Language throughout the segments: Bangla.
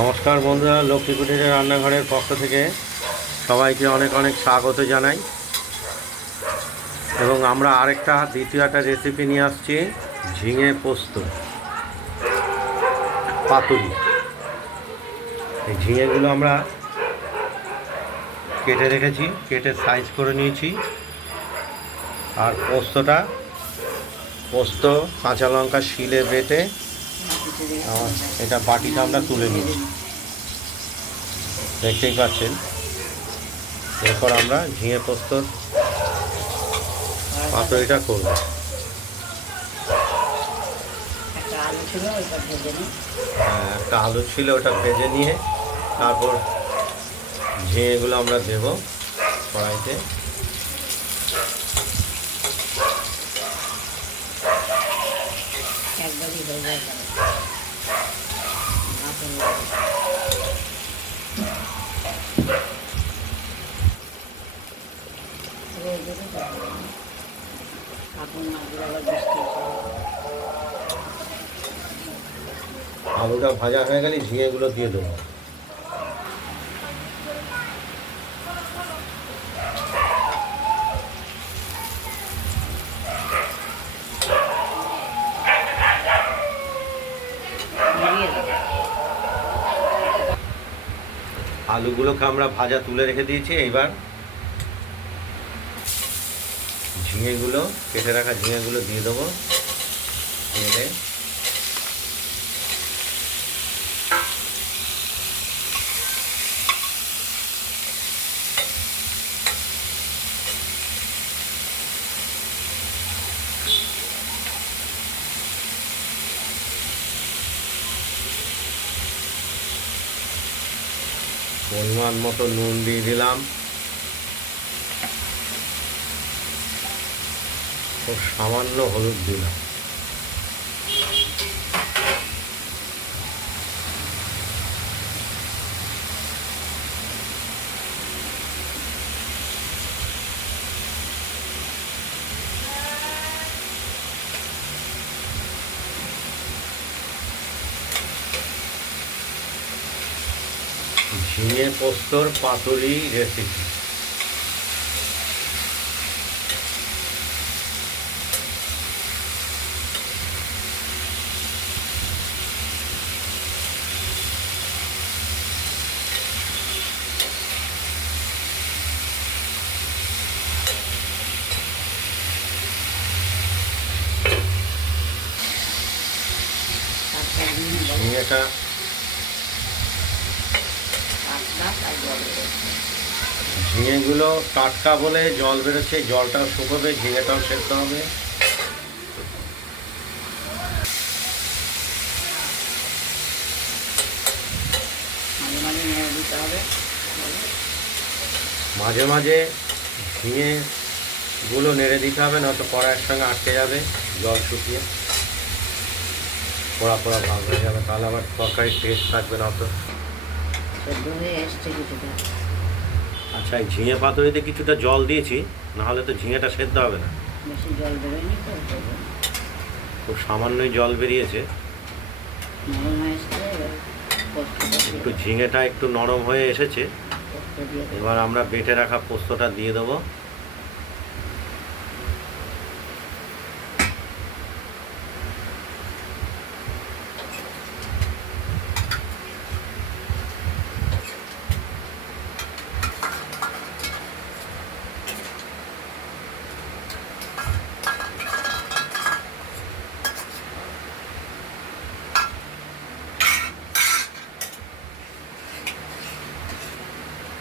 নমস্কার বন্ধুরা লক্ষ্মী কুটিরের রান্নাঘরের পক্ষ থেকে সবাইকে অনেক অনেক স্বাগত জানাই। এবং আমরা আরেকটা, দ্বিতীয় একটা রেসিপি নিয়ে আসছি, ঝিঙে পোস্ত, পাতুরি। এই ঝিঙেগুলো আমরা কেটে রেখেছি, কেটে সাইজ করে নিয়েছি। আর পোস্তটা, পোস্ত, কাঁচা লঙ্কা, শিলে বেটে এটা বাটিটা আমরা তুলে নিয়েছি দেখতেই পাচ্ছেন। এরপর আমরা ঝিঙে পোস্তর পাতুরিটা করব। একটা আলু ছিল হ্যাঁ, একটা আলু ছিল ওটা ভেজে নিয়ে তারপর ঝিঙেগুলো আমরা দেব কড়াইতে একবারই হয়ে যায় ভাতের আপন মাঝে আবার বৃষ্টি আলুটা ভাজা হয়ে গেলে ঝিঙেগুলো দিয়ে দেবো। আলুগুলোকে আমরা ভাজা তুলে রেখে দিয়েছি এইবার ঝিঙেগুলো কেটে রাখা ঝিঙেগুলো দিয়ে দেবো। তেলে পরিমাণ মতো নুন দিয়ে দিলাম। খুব সামান্য হলুদ দিলাম। ঝিঙে পোস্তর পাতুরি রেসিপি ঝিঙেটা পাতলা আর জল দেবো ঝিঙেগুলো টাটকা বলে জল বেরোচ্ছে জলটাও শুকোবে ঝিঙেটাও সেদ্ধ হবে। মাঝে মাঝে ঝিঙেগুলো নেড়ে দিতে হবে নয়তো কড়াইয়ের সঙ্গে আটকে যাবে জল শুকিয়ে। পোড়া পোড়া ভাব হয়ে যাবে তাহলে আবার তরকারির টেস্ট থাকবে না তো। সেদ্ধ এসছে কিছুটা। আচ্ছা এই ঝিঙে পাতুরিতে কিছুটা জল দিয়েছি নাহলে তো ঝিঙেটা সেদ্ধ হবে না। বেশি জল বেরোয়নি তো খুব সামান্যই জল বেরিয়েছে। একটু ঝিঙেটা একটু নরম হয়ে এসেছে। এবার আমরা বেটে রাখা পোস্তটা দিয়ে দেবো।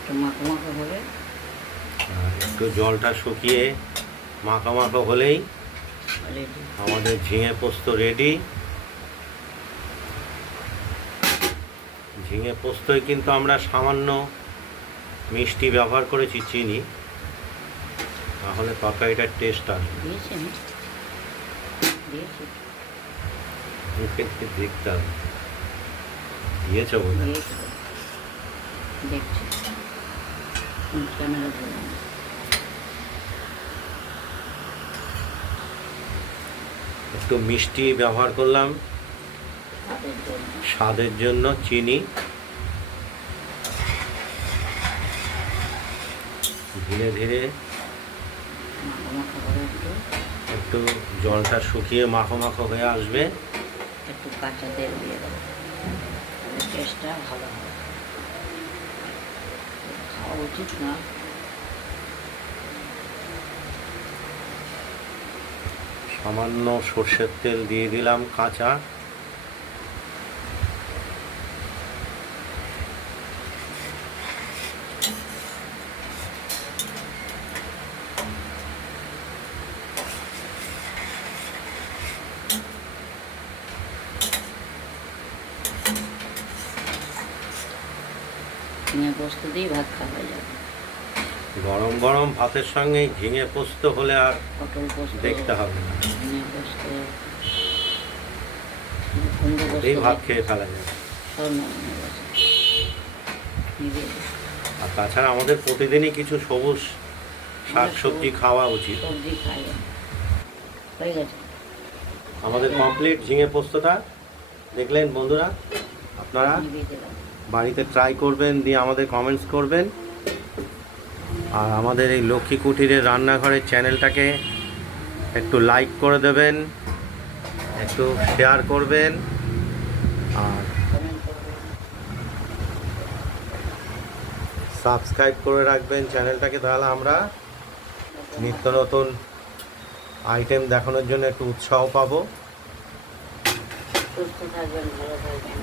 একটু মাখো মাখো হবে একটু জলটা শুকিয়ে মাখা মাখো হলেই আমাদের ঝিঙে পোস্ত রেডি ঝিঙে পোস্তয় কিন্তু আমরা সামান্য মিষ্টি ব্যবহার করেছি চিনি। তাহলে তরকারিটার টেস্ট আসবে দেখতে হবে। দিয়েছ বোধ দেখছি। ক্যামেরা ধরুন একটু মিষ্টি ব্যবহার করলাম। স্বাদের জন্য চিনি। ধীরে ধীরে একটু জলটা শুকিয়ে মাখো মাখো হয়ে আসবে। একটু কাঁচা তেল দিয়ে দেবো। টেস্টটা ভালো হবে। উচিত সামান্য সর্ষের তেল দিয়ে দিলাম কাঁচা। ঝিঙে পোস্ত দিয়ে ভাত খাওয়া যাবে। গরম গরম ভাতের সঙ্গে ঝিঙে পোস্ত হলে আর পটল পোস্ত দেখতে হবে না। ঝিঙে পোস্ত কুমড়ো পোস্ত এই ভাত খেয়ে ফেলা যাবে সব। আর তাছাড়া আমাদের প্রতিদিনই কিছু সবুজ শাক সবজি খাওয়া উচিত। সবজি খাই হয়ে গেছে। আমাদের কমপ্লিট ঝিঙে পোস্তটা দেখলেন বন্ধুরা আপনারা বাড়িতে ট্রাই করবেন, দিয়ে আমাদের কমেন্টস করবেন। আর আমাদের এই লক্ষ্মী কুটিরের রান্নাঘরের চ্যানেলটাকে একটু লাইক করে দেবেন, একটু শেয়ার করবেন, আর সাবস্ক্রাইব করে রাখবেন চ্যানেলটাকে তাহলে আমরা নিত্য নতুন আইটেম দেখানোর জন্য একটু উৎসাহ পাবো। সুস্থ থাকবেন, ভালো থাকবেন।